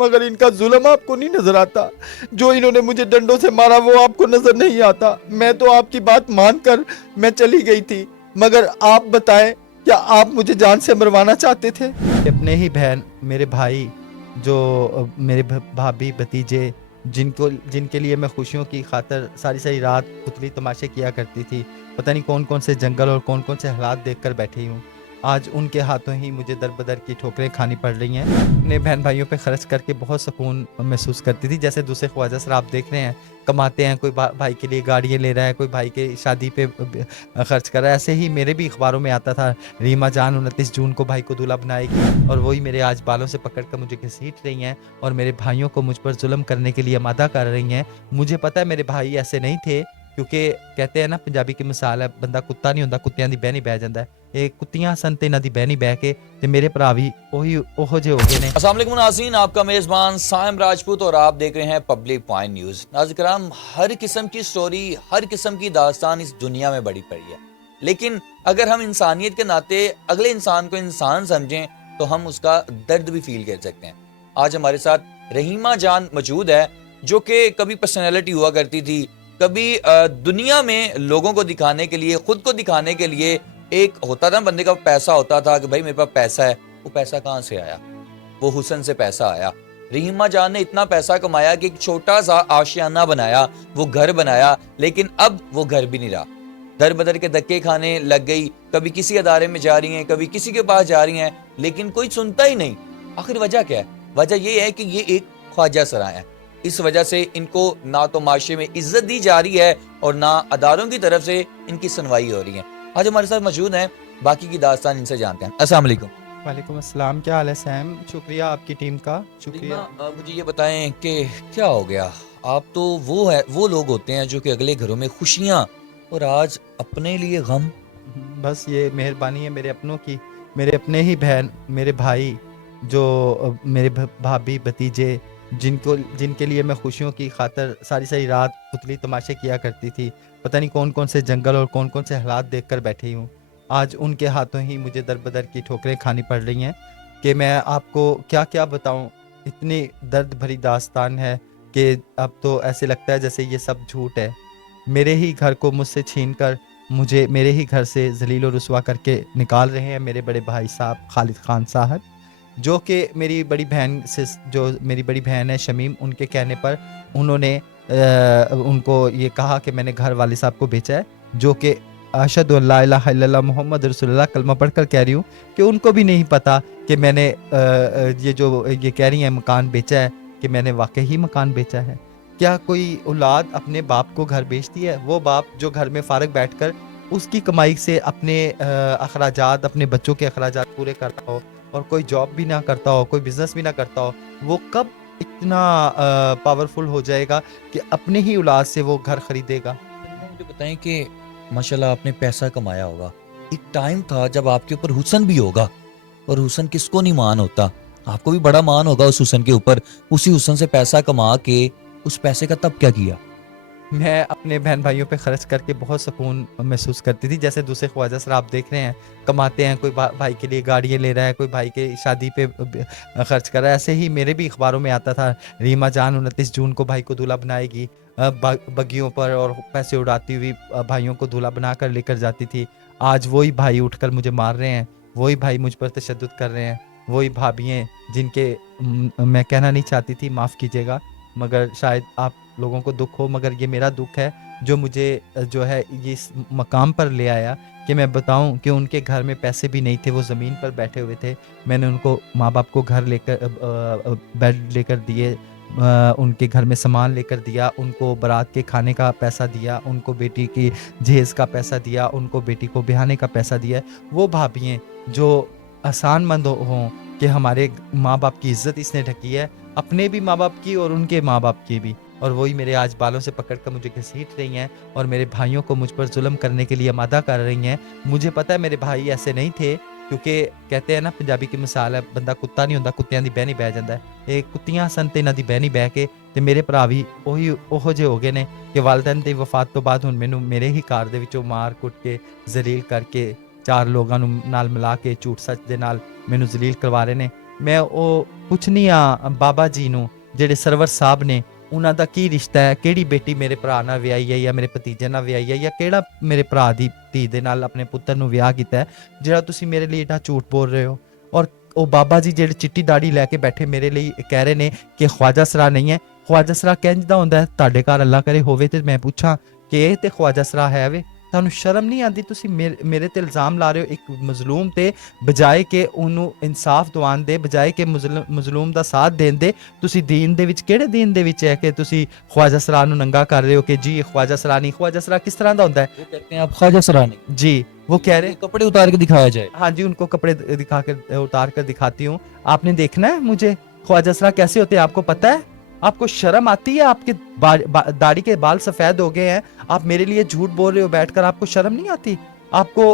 मगर इनका जुल्म आपको नहीं नजर आता। जो इन्होंने मुझे डंडों से मारा वो आपको नजर नहीं आता। मैं तो आपकी बात मानकर मैं चली गई थी, मगर आप बताएं, क्या आप मुझे जान से मरवाना चाहते थे? अपने ही बहन, मेरे भाई, जो मेरे भाभी भतीजे, जिनके लिए मैं खुशियों की खातर सारी सारी रात पुतली तमाशे किया करती थी, पता नहीं कौन कौन से जंगल और कौन कौन से हालात देखकर बैठी हूँ, आज उनके हाथों ही मुझे दर बदर की ठोकरें खानी पड़ रही हैं। अपने बहन भाइयों पे खर्च करके बहुत सुकून महसूस करती थी। जैसे दूसरे ख्वाजा सर आप देख रहे हैं, कमाते हैं, कोई भाई के लिए गाड़ियाँ ले रहा है, कोई भाई के शादी पे खर्च कर रहा है। ऐसे ही मेरे भी अखबारों में आता था, रीमा जान 29 जून को भाई को दूल्हा बनाएगी, और वही मेरे आज बालों से पकड़ कर मुझे घसीट रही हैं और मेरे भाइयों को मुझ पर जुल्म करने के लिए आमादा कर रही हैं। मुझे पता है मेरे भाई ऐसे नहीं थे, क्योंकि कहते हैं ना, पंजाबी की मिसाल है, बंदा कुत्ता नहीं होंदा, कुत्तियां दी बहनी बह जाता है। ये कुत्तियां सन ते इन्हां दी बहनी बह के ते मेरे भरा भी ओही ओहो जे हो गए ने। अस्सलाम वालेकुम नाज़रीन, आपका मेज़बान साइम राजपूत और आप देख रहे हैं पब्लिक पॉइंट न्यूज़। नाज़रीन कराम, हर किस्म की स्टोरी, हर किस्म की दास्तान इस दुनिया में बड़ी पड़ी है, लेकिन अगर हम इंसानियत के नाते अगले इंसान को इंसान समझें तो हम उसका दर्द भी फील कर सकते हैं। आज हमारे साथ रहीमा जान मौजूद है, जो कि कभी पर्सनैलिटी हुआ करती थी, कभी दुनिया में लोगों को दिखाने के लिए, खुद को दिखाने के लिए, एक होता था बंदे का पैसा होता था कि भाई मेरे पास पैसा है। वो पैसा कहाँ से आया? वो हुस्न से पैसा आया। रहीमा जान ने इतना पैसा कमाया कि एक छोटा सा आशियाना बनाया, वो घर बनाया, लेकिन अब वो घर भी नहीं रहा। दर बदर के धक्के खाने लग गई, कभी किसी अदारे में जा रही हैं, कभी किसी के पास जा रही हैं, लेकिन कोई सुनता ही नहीं। आखिर वजह क्या है? वजह ये है कि ये एक ख्वाजा सराय है। इस वजह से इनको ना तो माशरे में इज्जत दी जा रही है और ना अदारों की तरफ से इनकी सुनवाई हो रही है। आज हमारे साथ मौजूद हैं, बाकी की दास्तान इनसे जानते हैं। अस्सलाम वालेकुम। वालेकुम अस्सलाम, क्या हाल है सैम? शुक्रिया आपकी टीम का, शुक्रिया। मुझे ये बताएं कि क्या हो गया? आप तो वो लोग होते हैं जो कि अगले घरों में खुशियां और आज अपने लिए गम। बस ये मेहरबानी है मेरे अपनों की, मेरे अपने ही बहन, मेरे भाई, जो मेरे भाभी भतीजे, जिनके लिए मैं खुशियों की खातर सारी सारी रात पुतली तमाशे किया करती थी, पता नहीं कौन कौन से जंगल और कौन कौन से हालात देखकर बैठी हूँ, आज उनके हाथों ही मुझे दर बदर की ठोकरें खानी पड़ रही हैं। कि मैं आपको क्या क्या बताऊँ, इतनी दर्द भरी दास्तान है कि अब तो ऐसे लगता है जैसे ये सब झूठ है। मेरे ही घर को मुझसे छीन कर मुझे मेरे ही घर से ज़लील और रुसवा करके निकाल रहे हैं मेरे बड़े भाई साहब खालिद खान साहब, जो कि मेरी बड़ी बहन से, जो मेरी बड़ी बहन है शमीम, उनके कहने पर उन्होंने उनको ये कहा कि मैंने घर वाले साहब को बेचा है, जो कि अशहदु अल्ला इलाहा इल्लल्लाह मोहम्मद रसूलुल्लाह कलमा पढ़कर कह रही हूँ कि उनको भी नहीं पता कि मैंने ये जो ये कह रही हैं मकान बेचा है, कि मैंने वाकई ही मकान बेचा है। क्या कोई औलाद अपने बाप को घर बेचती है? वो बाप जो घर में फारग बैठकर उसकी कमाई से अपने अखराजात, अपने बच्चों के अखराजात पूरे करता हो और कोई जॉब भी ना करता हो, कोई बिजनेस भी ना करता हो, वो कब इतना पावरफुल हो जाएगा कि अपने ही औलाद से वो घर खरीदेगा? मुझे बताएं कि माशाल्लाह आपने पैसा कमाया होगा, एक टाइम था जब आपके ऊपर हुस्न भी होगा, और हुस्न किसको नहीं मान होता? आपको भी बड़ा मान होगा उस हुस्न के ऊपर। उसी हुस्न से पैसा कमा के उस पैसे का तब क्या किया? मैं अपने बहन भाइयों पे खर्च करके बहुत सुकून महसूस करती थी। जैसे दूसरे ख्वाजा सर आप देख रहे हैं, कमाते हैं, कोई भाई के लिए गाड़ियाँ ले रहा है, कोई भाई के शादी पे खर्च कर रहा है। ऐसे ही मेरे भी अखबारों में आता था, रीमा जान 29 जून को भाई को दूल्हा बनाएगी, बग्गियों पर और पैसे उड़ाती हुई भाइयों को दूल्हा बना कर लेकर जाती थी। आज वही भाई उठकर मुझे मार रहे हैं, वही भाई मुझ पर तशद्दुद कर रहे हैं, वही भाभियाँ जिनके मैं कहना नहीं चाहती थी, माफ़ कीजिएगा, मगर शायद आप लोगों को दुख हो, मगर ये मेरा दुख है जो मुझे जो है ये इस मकाम पर ले आया कि मैं बताऊं कि उनके घर में पैसे भी नहीं थे, वो ज़मीन पर बैठे हुए थे। मैंने उनको, माँ बाप को घर लेकर बेड लेकर दिए, उनके घर में सामान लेकर दिया, उनको बारात के खाने का पैसा दिया, उनको बेटी की जहेज़ का पैसा दिया, उनको बेटी को ब्याहने का पैसा दिया। वो भाभियाँ जो आसानमंद हों कि हमारे माँ बाप की इज़्ज़त इसने ढकी है, अपने भी माँ बाप की और उनके माँ बाप की भी, और वही मेरे आज बालों से पकड़कर मुझे घसीट रही हैं और मेरे भाइयों को मुझ पर जुल्म करने के लिए आमादा कर रही हैं। मुझे पता है मेरे भाई ऐसे नहीं थे, क्योंकि कहते हैं ना, पंजाबी की मिसाल है, बंदा कुत्ता नहीं होंदा, कुत्तियां दी बहनी बह जाता है। ये कुत्तियां सन ते इन्हां दी बहनी बह के ते मेरे भरा भी ਉਹੀ ਉਹੋ ਜਿਹੇ ਹੋ ਗਏ ਨੇ कि वालदैन ਦੀ ਵਫਾਤ ਤੋਂ ਬਾਅਦ ਹੁਣ ਮੈਨੂੰ ਮੇਰੇ ਹੀ ਘਰ ਦੇ ਵਿੱਚੋਂ ਮਾਰ ਕੁੱਟ ਕੇ ਜ਼ਲੀਲ ਕਰਕੇ ਚਾਰ ਲੋਕਾਂ ਨੂੰ ਨਾਲ ਮਿਲਾ ਕੇ ਝੂਠ ਸੱਚ ਦੇ ਨਾਲ ਮੈਨੂੰ ਜ਼ਲੀਲ ਕਰਵਾ ਰਹੇ ਨੇ। ਮੈਂ ਉਹ ਪੁੱਛਣੀ ਆ ਬਾਬਾ ਜੀ ਨੂੰ ਜਿਹੜੇ ਸਰਵਰ ਸਾਹਿਬ ਨੇ, ਉਹਨਾਂ ਦਾ ਕੀ ਰਿਸ਼ਤਾ ਹੈ, ਕਿਹੜੀ ਬੇਟੀ ਮੇਰੇ ਭਰਾ ਨਾਲ ਵਿਆਹੀ ਹੈ ਜਾਂ ਮੇਰੇ ਭਤੀਜੇ ਨਾਲ ਵਿਆਹੀ ਹੈ ਜਾਂ ਕਿਹੜਾ ਮੇਰੇ ਭਰਾ ਦੀ ਧੀ ਦੇ ਨਾਲ ਆਪਣੇ ਪੁੱਤਰ ਨੂੰ ਵਿਆਹ ਕੀਤਾ ਹੈ, ਜਿਹੜਾ ਤੁਸੀਂ ਮੇਰੇ ਲਈ ਏਡਾ ਝੂਠ ਬੋਲ ਰਹੇ ਹੋ। ਔਰ ਉਹ ਬਾਬਾ ਜੀ ਜਿਹੜੇ ਚਿੱਟੀ ਦਾੜੀ ਲੈ ਕੇ ਬੈਠੇ ਮੇਰੇ ਲਈ ਕਹਿ ਰਹੇ ਨੇ ਕਿ ਖਵਾਜਾ ਸਰਾ ਨਹੀਂ ਹੈ। ਖਵਾਜਾ ਸਰਾ ਕਿੰਜ ਦਾ ਹੁੰਦਾ ਹੈ? ਤੁਹਾਡੇ ਘਰ ਅੱਲਾ ਕਰੇ ਹੋਵੇ ਤੇ ਮੈਂ ਪੁੱਛਾਂ ਕਿ ਇਹ ਤੇ ਖਵਾਜਾ ਸਰਾ ਹੈ ਵੇ? ਤੁਹਾਨੂੰ ਸ਼ਰਮ ਨਹੀਂ ਆਉਂਦੀ? ਤੁਸੀਂ ਮੇਰੇ ਤੇ ਇਲਜ਼ਾਮ ਲਾ ਰਹੇ ਹੋ ਇੱਕ ਮਜ਼ਲੂਮ ਤੇ, ਬਜਾਏ ਕਿ ਉਹਨੂੰ ਇਨਸਾਫ ਦਿਵਾਉਣ ਦੇ, ਬਜਾਏ ਕਿ ਮਜ਼ਲੂਮ ਦਾ ਸਾਥ ਦੇਣ ਦੇ। ਤੁਸੀਂ ਦੀਨ ਦੇ ਵਿੱਚ, ਕਿਹੜੇ ਦੀਨ ਦੇ ਵਿੱਚ ਹੈ ਕਿ ਤੁਸੀਂ ਖਵਾਜਾ ਸਰਾ ਨੂੰ ਨੰਗਾ ਕਰ ਰਹੇ ਹੋ ਕਿ ਜੀ ਇਹ ਖਵਾਜਾ ਸਰਾ नहीं? ਖਵਾਜਾ ਸਰਾ किस तरह का होता है? वो कहते हैं आप ख्वाजा सरा नहीं जी, वो कह रहे कपड़े उतार के दिखाया जाए। हाँ जी, उनको कपड़े दिखा कर उतार कर दिखाती हूँ। आपने देखना है मुझे ख्वाजा सरा कैसे होते हैं? आपको पता है? आपको शर्म आती है? आपके दाढ़ी के बाल सफेद हो गए हैं, आप मेरे लिए झूठ बोल रहे हो बैठकर, आपको शर्म नहीं आती? आपको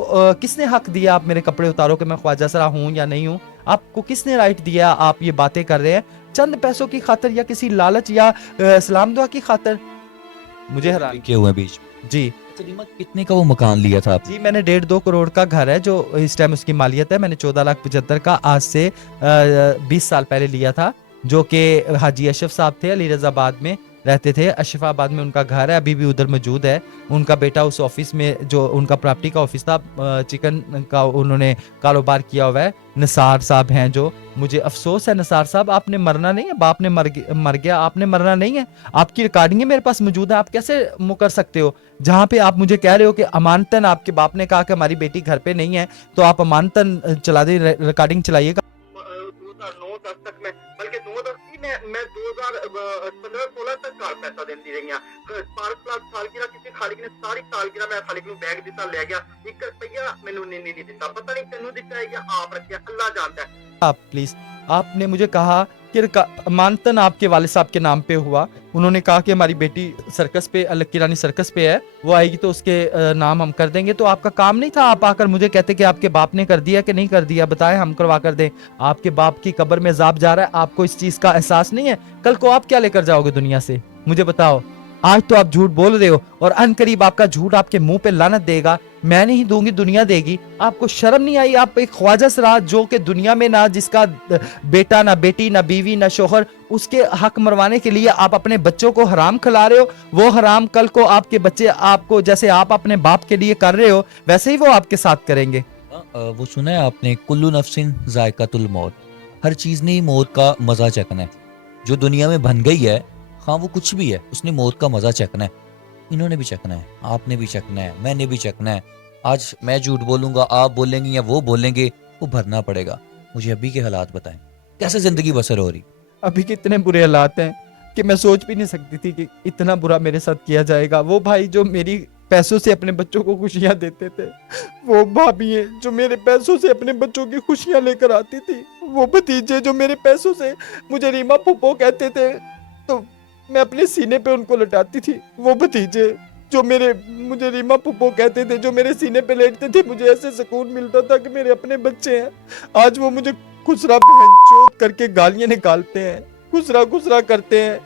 किसने हक दिया आप मेरे कपड़े उतारो कि मैं ख्वाजा सरा हूँ या नहीं हूँ? आपको किसने राइट दिया? आप ये बातें कर रहे हैं चंद पैसों की खातर या किसी लालच या सलाम दुआ की खातर? मुझे हैरान किए हुए हैं बीच में। जी अच्छा रीमा, कितने का वो मकान लिया था आपने? जी, मैंने 1.5-2 करोड़ का घर है जो इस टाइम उसकी मालियत है। मैंने 14,75,000 का आज से 20 साल पहले लिया था, जो कि हाजी अशरफ साहब थे, अली रजाबाद में रहते थे। अशरफाबाद में उनका घर है, अभी भी उधर मौजूद है। उनका बेटा उस ऑफिस में, जो उनका प्रॉपर्टी का ऑफिस था, चिकन का उन्होंने कारोबार किया हुआ है। निसार साहब हैं जो, मुझे अफसोस है निसार साहब, आपने मरना नहीं है। बाप ने मर गया, आपने मरना नहीं है। आपकी रिकॉर्डिंग मेरे पास मौजूद है, आप कैसे मुकर सकते हो? जहाँ पे आप मुझे कह रहे हो कि अमानतन आपके बाप ने कहा कि हमारी बेटी घर पे नहीं है, तो आप अमानतन चला दे, रिकॉर्डिंग चलाइएगा। 2009-10 तक में, बल्कि 2010 की मैं 2015-16 तक घर पैसा देती रही हाँ। सालगिरह किसी खालिक ने सारी सालगिरह मैं खालिक ਨੂੰ बैग दिता ले गया, 1 रुपया ਮੈਨੂੰ नहीं दिता। पता नहीं तेनू दिता है या आप रखिया, अल्लाह जानता है। आप प्लीज, आपने मुझे कहा कि अमानतन आपके वाले साहब के नाम पे हुआ। उन्होंने कहा कि हमारी बेटी सर्कस पे, लक्की रानी सर्कस पे है, वो आएगी तो उसके नाम हम कर देंगे। तो आपका काम नहीं था आप आकर मुझे कहते कि आपके बाप ने कर दिया कि नहीं कर दिया, बताएं, हम करवा कर दें। आपके बाप की कब्र में अज़ाब जा रहा है, आपको इस चीज का एहसास नहीं है? कल को आप क्या लेकर जाओगे दुनिया से, मुझे बताओ। आज तो आप झूठ बोल रहे हो और अनकरीब आपका झूठ आपके मुंह पे लानत देगा। मैं नहीं दूंगी, दुनिया देगी। आपको शर्म नहीं आई? आप एक ख्वाजा सरा जो कि दुनिया में ना जिसका बेटा, ना बेटी, ना बीवी, ना शोहर, उसके हक मरवाने के लिए आप अपने बच्चों को हराम खिला रहे हो। वो हराम कल को आपके बच्चे आपको, जैसे आप अपने बाप के लिए कर रहे हो, वैसे ही वो आपके साथ करेंगे। वो सुना है आपने, कुल्लू नफ्सिन जायकातुल मौत, हर चीज ने मौत का मजा चखना है। जो दुनिया में बन गई है, हाँ वो कुछ भी है, उसने मौत का मजा चखना है। इन्होंने भी चखना है, आपने भी चखना है, मैंने भी चखना है। आज मैं झूठ बोलूंगा, आप बोलेंगे या वो बोलेंगे, वो भरना पड़ेगा। मुझे अभी के हालात बताएं, कैसे जिंदगी बसर हो रही? अभी कितने बुरे हालात हैं कि मैं सोच भी नहीं सकती थी कि इतना बुरा मेरे साथ किया जाएगा। वो भाई जो मेरी पैसों से अपने बच्चों को खुशियां देते थे, वो भाभी है जो मेरे पैसों से अपने बच्चों की खुशियां लेकर आती थी, वो भतीजे जो मेरे पैसों से मुझे रीमा फुप्पो कहते थे तो मैं अपने सीने पे उनको लटाती थी। वो भतीजे जो मुझे रीमा फुप्पो कहते थे, जो मेरे सीने पे लेटते थे, मुझे ऐसे सुकून मिलता था कि मेरे अपने बच्चे हैं। आज वो मुझे खुसरा बहनचोद करके गालियां निकालते हैं, खुसरा करते हैं।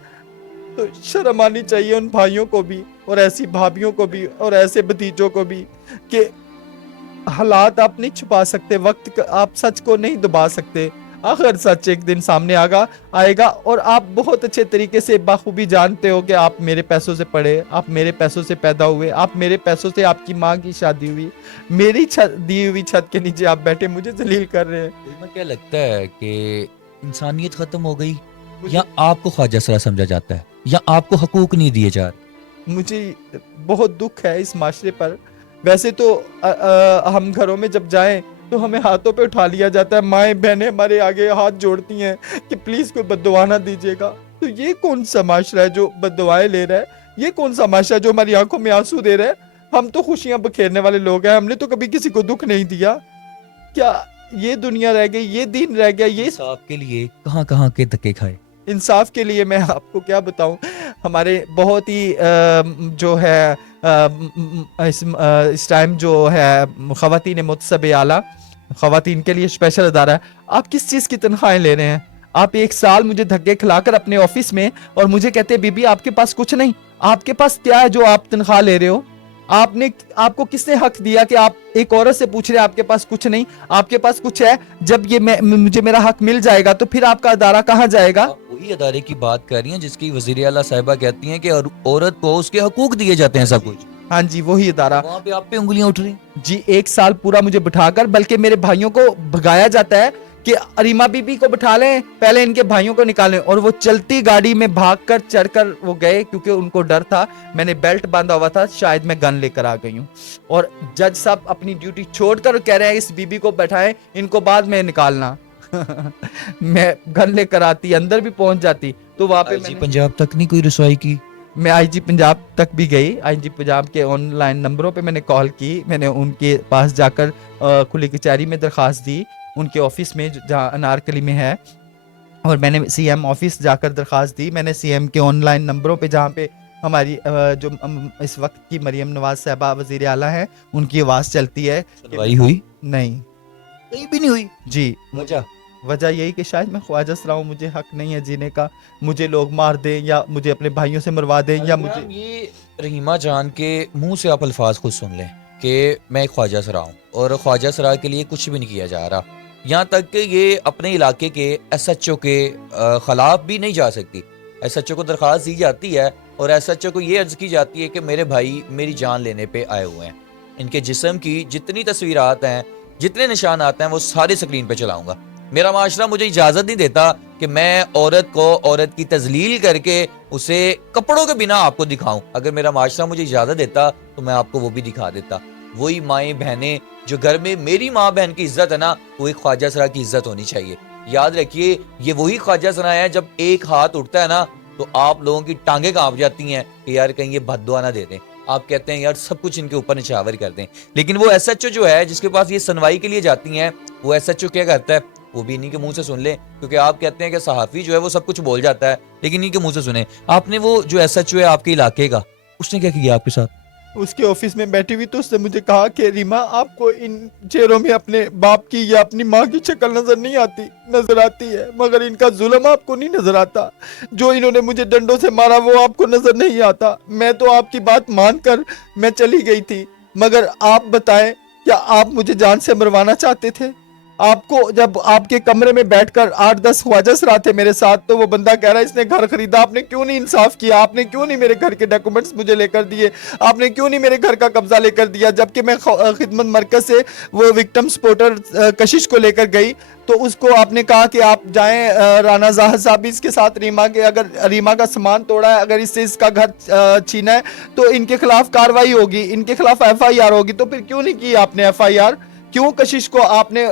तो शर्म आनी चाहिए उन भाइयों को भी और ऐसी भाभियों को भी और ऐसे भतीजों को भी कि हालात आप नहीं छुपा सकते, वक्त आप सच को नहीं दबा सकते। आखिर सच एक दिन सामने आएगा और आप बहुत अच्छे तरीके से बाखूबी जानते हो कि आप मेरे पैसों से पढ़े, आप मेरे पैसों से पैदा हुए, आप मेरे पैसों से आपकी माँ की शादी हुई, मेरी दी हुई छत के नीचे आप बैठे मुझे जलील कर रहे हैं। तुम्हें क्या लगता है कि इंसानियत खत्म हो गई, या आपको ख्वाजा सरा समझा जाता है, या आपको हकूक नहीं दिए जा रहे? मुझे बहुत दुख है इस माशरे पर। वैसे तो हम घरों में जब जाएं तो हमें हाथों पे उठा लिया जाता है, माएँ बहनें हमारे आगे हाथ जोड़ती हैं कि प्लीज कोई बद्दुआ ना दीजिएगा। तो ये कौन सा माशरा है जो बद्दुआएं ले रहा है? ये कौन सा माशरा है जो हमारी आंखों में आंसू दे रहा है? हम तो खुशियां बखेरने वाले लोग हैं, हमने तो कभी किसी को दुख नहीं दिया। क्या ये दुनिया रह गई, ये दिन रह गया? ये इंसाफ के लिए कहाँ कहाँ के धक्के खाए? इंसाफ के लिए मैं आपको क्या बताऊं, हमारे बहुत ही जो है इस टाइम जो है ख़वातीन मुतसब आला, ख़वातीन के लिए स्पेशल अदारा है। आप किस चीज़ की तनख्वाहें ले रहे हैं? आप 1 साल मुझे धक्के खिलाकर अपने ऑफिस में और मुझे कहते हैं बीबी आपके पास कुछ नहीं, आपके पास क्या है जो आप तनख्वाह ले रहे हो? आपने आपको किसने हक दिया कि आप एक औरत से पूछ रहे हैं आपके पास कुछ नहीं, आपके पास कुछ है। जब ये मुझे मेरा हक मिल जाएगा तो फिर आपका अदारा कहाँ जाएगा? आप वही अदारे की बात कर रही हैं जिसकी वजीर आला साहिबा कहती हैं कि औरत को उसके हकूक दिए जाते हैं सब कुछ। हाँ जी, वही अदारा। वहाँ पे आप पे उंगलियां उठ रही जी, 1 साल पूरा मुझे बिठाकर, बल्कि मेरे भाइयों को भगाया जाता है कि रीमा बीबी को बिठा लें, पहले इनके भाइयों को निकालें। और वो चलती गाड़ी में भागकर चढ़कर वो गए, क्योंकि उनको डर था, मैंने बेल्ट बांधा हुआ था, शायद मैं गन लेकर आ गई हूँ। और जज साहब अपनी ड्यूटी छोड़कर कह रहे हैं इस बीबी को बैठाएं, इनको बाद में निकालना। मैं गन लेकर आती, अंदर भी पहुंच जाती, तो वहां पे जी पंजाब तक नहीं कोई रसवाई की? मैं आईजी पंजाब तक भी गई। आईजी पंजाब के ऑनलाइन नंबरों पे मैंने कॉल की, मैंने उनके पास जाकर खुली कचहरी में दरखास्त दी, उनके ऑफिस में जहाँ अनारकली में है, और मैंने सीएम ऑफिस जाकर दरखास्त दी। मैंने सीएम के ऑनलाइन नंबरों पे, जहाँ पे हमारी जो इस वक्त की मरियम नवाज साहबा वजीर आला है, उनकी आवाज़ चलती है। सुनवाई हुई? नहीं, कहीं भी नहीं हुई। जी। वजह यही कि शायद मैं ख्वाजा सरा हूँ, मुझे हक नहीं है जीने का, मुझे लोग मार दें या मुझे अपने भाइयों से मरवा दें, या मुझे ये रहीमा जान के मुंह से आप अल्फाज खुद सुन लें कि मैं ख्वाजा सरा हूँ और ख्वाजा सरा के लिए कुछ भी नहीं किया जा रहा। यहाँ तक कि ये अपने इलाके के एसएचओ के खिलाफ भी नहीं जा सकती। एसएचओ को दरख्वास्त दी जाती है और एसएचओ को ये अर्ज की जाती है कि मेरे भाई मेरी जान लेने पे आए हुए हैं, इनके जिस्म की जितनी तस्वीरात हैं, जितने निशानात हैं, वो सारे स्क्रीन पे चलाऊंगा। मेरा माशरा मुझे इजाजत नहीं देता कि मैं औरत को औरत की तजलील करके उसे कपड़ों के बिना आपको दिखाऊं। अगर मेरा माशरा मुझे इजाजत देता तो मैं आपको वो भी दिखा देता। वही माएँ बहनें जो घर में मेरी माँ बहन की इज्जत है ना, वो एक ख्वाजा सरा की इज्जत होनी चाहिए। याद रखिए, ये वही ख्वाजा सरा है जब एक हाथ उठता है ना तो आप लोगों की टांगे कांप जाती हैं कि यार कहीं ये बद्दुआ ना दे दें। आप कहते हैं यार सब कुछ इनके ऊपर निछावर कर दें। लेकिन वो एसएचओ जो है जिसके पास ये सुनवाई के लिए जाती हैं, वो एसएचओ क्या करता है, वो भी इन्हीं के मुंह से सुन ले। क्योंकि आप कहते हैं कि सहाफी जो है वो सब कुछ बोल जाता है, लेकिन इन्हीं के मुंह से सुने। आपने वो जो एसएचओ है आपके इलाके का, उसने क्या किया आपके साथ? उसके ऑफिस में बैठी हुई तो उसने मुझे कहा कि रीमा, आपको इन चेहरों में अपने बाप की या अपनी माँ की शक्ल नजर आती है, मगर इनका जुल्म आपको नहीं नजर आता। जो इन्होंने मुझे डंडों से मारा वो आपको नजर नहीं आता। मैं तो आपकी बात मानकर मैं चली गई थी, मगर आप बताएं, क्या आप मुझे जान से मरवाना चाहते थे? आपको जब आपके कमरे में बैठकर 8-10 ख्वाजा सरा थे मेरे साथ, तो वो बंदा कह रहा है इसने घर खरीदा, आपने क्यों नहीं इंसाफ किया, आपने क्यों नहीं मेरे घर के डॉक्यूमेंट्स मुझे लेकर दिए, आपने क्यों नहीं मेरे घर का कब्जा लेकर दिया। जबकि मैं खिदमत मरकज से वो विक्टिम सपोर्टर कशिश को लेकर गई, तो उसको आपने कहा कि आप जाएं राना जाहिद साहब इसके साथ रीमा के, अगर रीमा का सामान तोड़ा है, अगर इससे इसका घर छीना है तो इनके खिलाफ कार्रवाई होगी, इनके खिलाफ FIR होगी। तो फिर क्यों नहीं की आपने FIR? क्यों कशिश को आपने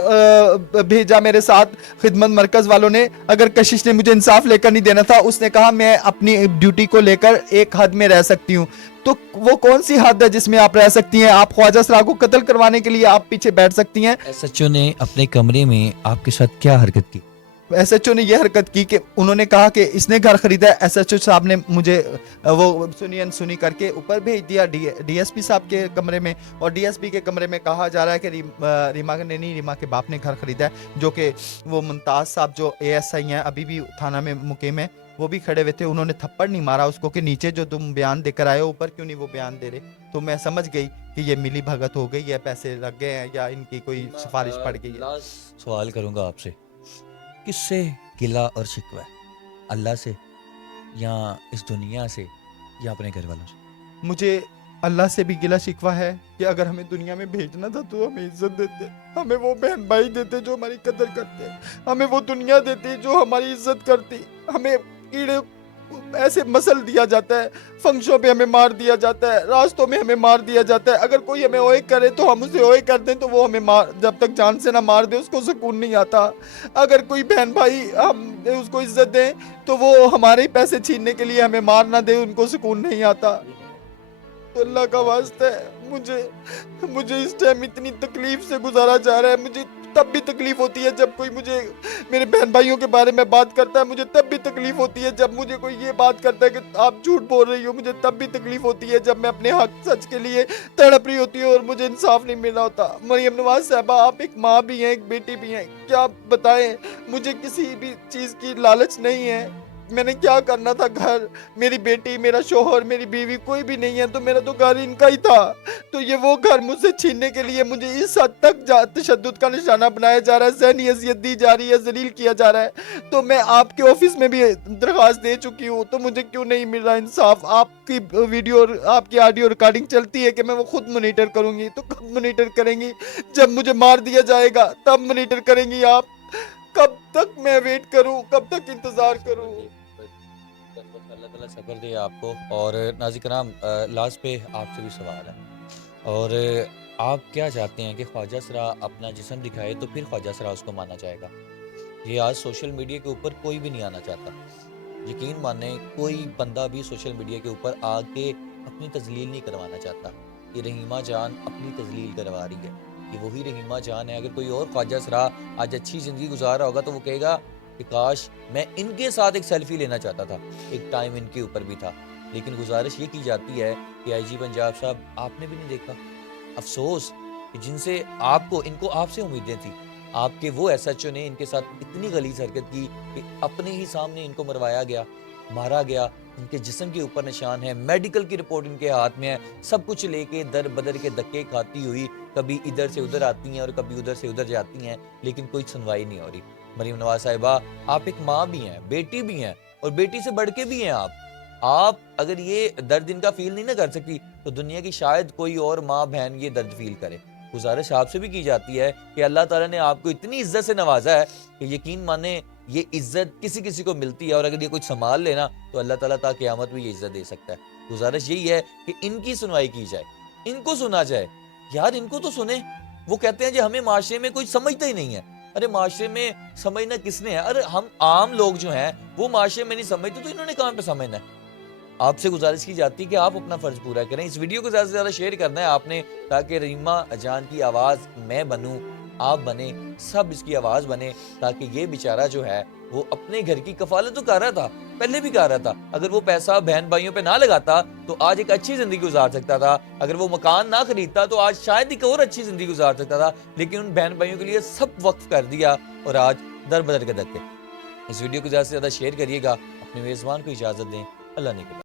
भेजा मेरे साथ खिदमत मरकज वालों ने? अगर कशिश ने मुझे इंसाफ लेकर नहीं देना था, उसने कहा मैं अपनी ड्यूटी को लेकर एक हद में रह सकती हूँ, तो वो कौन सी हद है जिसमें आप रह सकती हैं? आप ख्वाजा सरा को कत्ल करवाने के लिए आप पीछे बैठ सकती हैं। एसएचओ ने अपने कमरे में आपके साथ क्या हरकत की? एसएचओ ने यह हरकत की कि उन्होंने कहा कि इसने घर खरीदा है। एसएचओ साहब ने मुझे वो सुनी अनसुनी करके ऊपर भेज दिया डीएसपी साहब के कमरे में, और डीएसपी के कमरे में कहा जा रहा है कि रीमा ने नहीं, रीमा के बाप ने घर खरीदा है। जो कि वो मुमताज़ साहब जो ASI हैं, अभी भी थाना में मुकीम है, वो भी खड़े हुए थे। उन्होंने थप्पड़ नहीं मारा उसको कि नीचे जो तुम बयान देकर आए हो ऊपर क्यों नहीं वो बयान दे रहे। तो मैं समझ गई कि ये मिली भगत हो गई है, पैसे लग गए हैं या इनकी कोई सिफारिश पड़ गई है। सवाल करूंगा आपसे, किससे गिला और शिकवा है? अल्लाह से या इस दुनिया से या अपने घर वालों से? मुझे अल्लाह से भी गिला शिकवा है कि अगर हमें दुनिया में भेजना था तो हमें इज्जत देते, हमें वो बहन भाई देते जो हमारी कदर करते, हमें वो दुनिया देती जो हमारी इज्जत करती। हमें कीड़े ऐसे मसल दिया जाता है, फंक्शनों पे हमें मार दिया जाता है, रास्तों में हमें मार दिया जाता है। अगर कोई हमें ओए करे तो हम उसे ओए कर दें तो वो हमें मार, जब तक जान से ना मार दे उसको सुकून नहीं आता। अगर कोई बहन भाई हम उसको इज्जत दें तो वो हमारे ही पैसे छीनने के लिए हमें मार ना दे, उनको सुकून नहीं आता। तो अल्लाह का वास्ता है, मुझे इस टाइम इतनी तकलीफ से गुजारा जा रहा है। मुझे तब भी तकलीफ होती है जब कोई मुझे मेरे बहन भाइयों के बारे में बात करता है, मुझे तब भी तकलीफ होती है जब मुझे कोई ये बात करता है कि आप झूठ बोल रही हो। मुझे तब भी तकलीफ होती है जब मैं अपने हक सच के लिए तड़प रही होती हूँ और मुझे इंसाफ नहीं मिल रहा होता। मरियम नवाज साहबा, आप एक माँ भी हैं, एक बेटी भी हैं, क्या बताएं, मुझे किसी भी चीज़ की लालच नहीं है। मैंने क्या करना था? घर, मेरी बेटी, मेरा शोहर, मेरी बीवी कोई भी नहीं है, तो मेरा तो घर इनका ही था। तो ये वो घर मुझसे छीनने के लिए मुझे इस हद तक तशद्दुद का निशाना बनाया जा रहा है, ज़हनी अज़ियत दी जा रही है, ज़लील किया जा रहा है। तो मैं आपके ऑफिस में भी दरख्वास्त दे चुकी हूँ, तो मुझे क्यों नहीं मिल रहा इंसाफ? आपकी वीडियो और आपकी ऑडियो रिकॉर्डिंग चलती है कि मैं वो खुद मॉनिटर करूँगी, तो कब मॉनिटर करेंगी? जब मुझे मार दिया जाएगा तब मॉनिटर करेंगी आप? कब तक मैं वेट करूं? कब तक इंतजार करूं? अल्लाह ताला सब्र दे आपको। और नाज़रीन कराम, लास्ट पे आपसे भी सवाल है, और आप क्या चाहते हैं कि ख्वाजा सरा अपना जिस्म दिखाए तो फिर ख्वाजा सरा उसको माना जाएगा? ये आज सोशल मीडिया के ऊपर कोई भी नहीं आना चाहता। यकीन माने, कोई बंदा भी सोशल मीडिया के ऊपर आके अपनी तजलील नहीं करवाना चाहता। ये रहीमा जान अपनी तजलील करवा रही है, ये वही रहीमा जान है। अगर कोई और ख्वाजा सरा आज अच्छी ज़िंदगी गुजार रहा होगा तो वो कहेगा कि काश मैं इनके साथ एक सेल्फी लेना चाहता था, एक टाइम इनके ऊपर भी था। लेकिन गुजारिश ये की जाती है कि आईजी पंजाब साहब, आपने भी नहीं देखा। अफसोस कि जिनसे आपको, इनको आपसे उम्मीदें थी, आपके वो एसएचओ ने इनके साथ इतनी गलीज हरकत की कि अपने ही सामने इनको मरवाया गया, मारा गया। इनके जिस्म के ऊपर निशान है, मेडिकल की रिपोर्ट इनके हाथ में है, सब कुछ लेके दर बदर के धक्के खाती हुई कभी इधर से उधर आती हैं और कभी उधर से उधर जाती हैं, लेकिन कोई सुनवाई नहीं हो रही। मरीम नवाज साहिबा, आप एक माँ भी हैं, बेटी भी हैं, और बेटी से बढ़ के भी हैं आप अगर ये दर्द इनका फील नहीं ना कर सकती, तो दुनिया की शायद कोई और माँ बहन ये दर्द फील करे। गुजारिश आपसे भी की जाती है कि अल्लाह ताला ने आपको इतनी इज्जत से नवाजा है कि यकीन माने ये इज्जत किसी किसी को मिलती है, और अगर ये कुछ संभाल लेना तो अल्लाह ताला ता क़यामत में ये इज्जत दे सकता है। गुजारिश यही है कि इनकी सुनवाई की जाए, इनको सुना जाए। यार इनको तो सुने। वो कहते हैं कि हमें माशरे में कोई समझता ही नहीं है। अरे माशरे में समझना किसने है? अरे हम आम लोग जो हैं वो माशरे में नहीं समझते, तो इन्होंने कहाँ पे समझना है? आपसे गुजारिश की जाती है कि आप अपना फर्ज पूरा करें। इस वीडियो को ज़्यादा से ज़्यादा शेयर करना है आपने, ताकि रहीमा जान की आवाज़ मैं बनूं, आप बने, सब इसकी आवाज़ बने, ताकि ये बेचारा जो है वो अपने घर की कफालत तो कर रहा था, पहले भी कर रहा था। अगर वो पैसा बहन भाइयों पे ना लगाता तो आज एक अच्छी ज़िंदगी गुजार सकता था। अगर वो मकान ना खरीदता तो आज शायद एक और अच्छी ज़िंदगी गुजार सकता था। लेकिन उन बहन भाइयों के लिए सब वक्फ कर दिया, और आज दर बदर के धक्के। इस वीडियो को ज़्यादा से ज़्यादा शेयर करिएगा। अपने मेज़बान को इजाज़त दें। अल्लाह ने